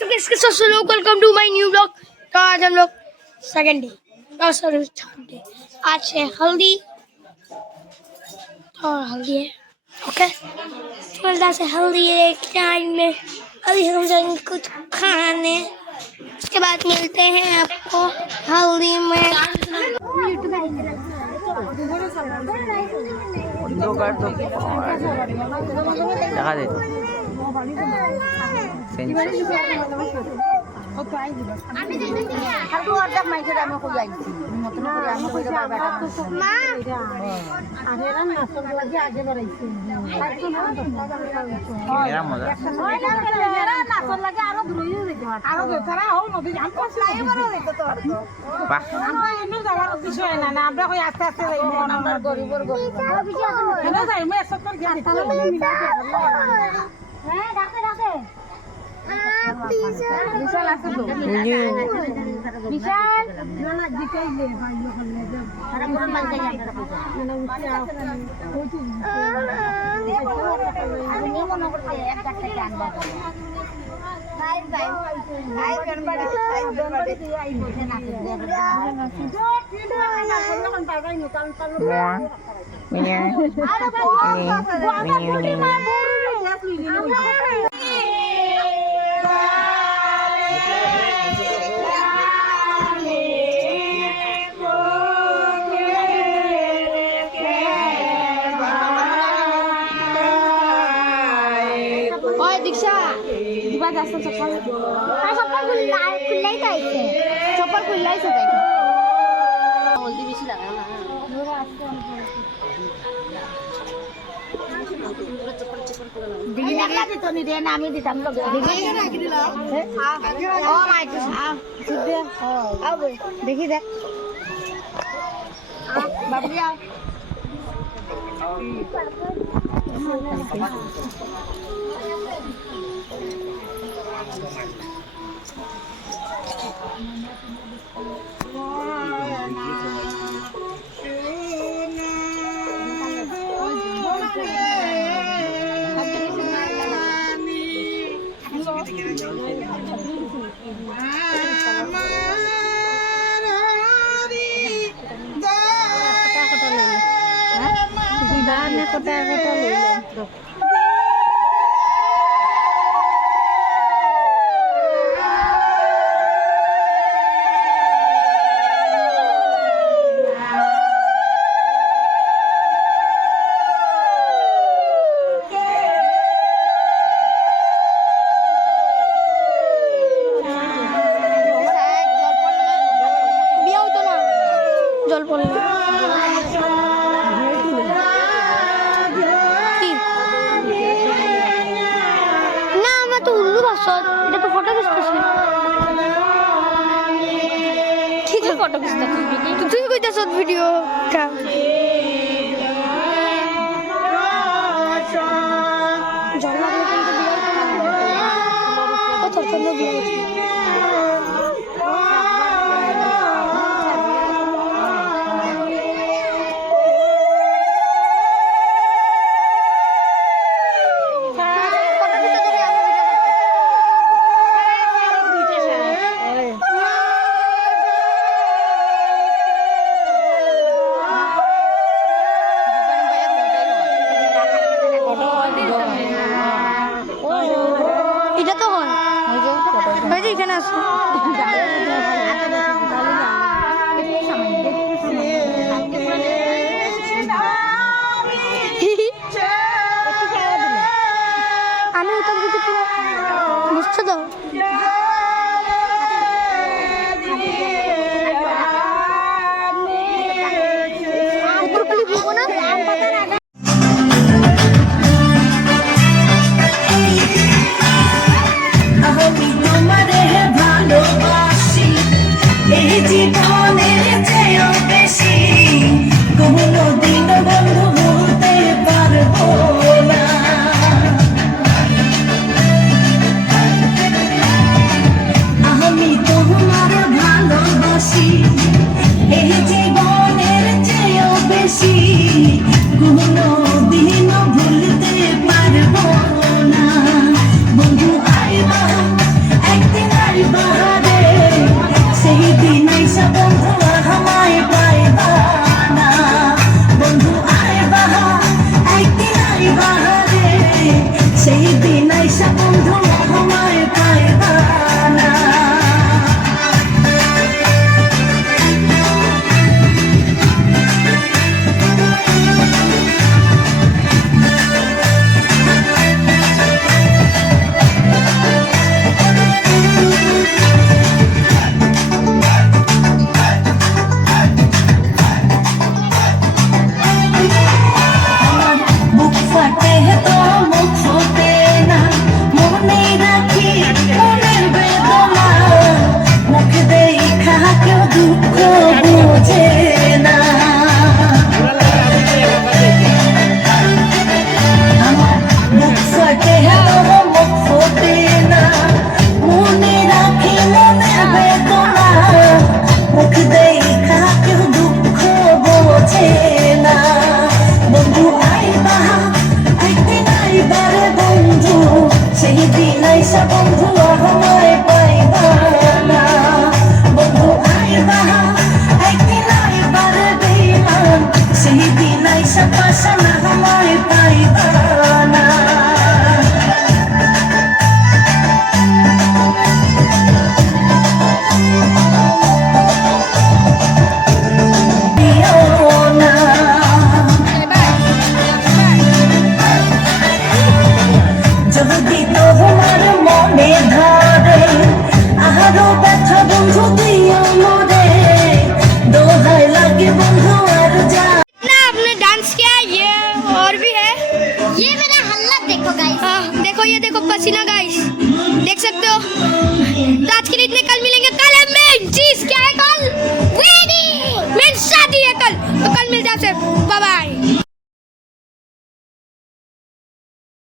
तो कैसे लोग welcome to my new blog. तो आज हम लोग second day sorry third day आज है हल्दी और हल्दी है ओके। तो से हल्दी है टाइम में अभी हम जाएंगे कुछ खाने, उसके बाद मिलते हैं आपको हल्दी में। दो कार्ड तो দেখা দে विशाल আছে তো विशाल না জিতাইলে ভাই ওখানে সারা পুরো মানতে যায় আমি মনে করতে এক কাটতে আনবা ভাই ভাই ভাই গণবাড়ি গণবাড়ি দিয়ে আই বসে না যখন পাগাই নি কারণ পালো মিনিয়া মিনিয়া चप्पल खुल्लाई तो ऐसे चप्पल खुल्लाई से देख हल्दी बेশি লাগা না দেখি দেখি তো নি রে না আমি দিতাম তো দেখি রাখি দিলাম ও মাই গড সুদে আও দেখি দেখ বাবলি আও कोटा कोटा ले ले জল পড়লে এটা তো ফটো খিচতেছিস কি যে ফটো খিচতেছিস তুই কইতাছ ভিডিওটা জল লাগলে কিন্তু বিয়ে কত সুন্দর বিয়ে এখানে আছে আমি উত্তর দিতে পুরো বুঝছো তো तो आज के लिए इतने, कल मिलेंगे। कल है मेन चीज क्या है? कल वेडिंग, मेन शादी है कल। तो कल मिलते हैं आपसे, बाय बाय।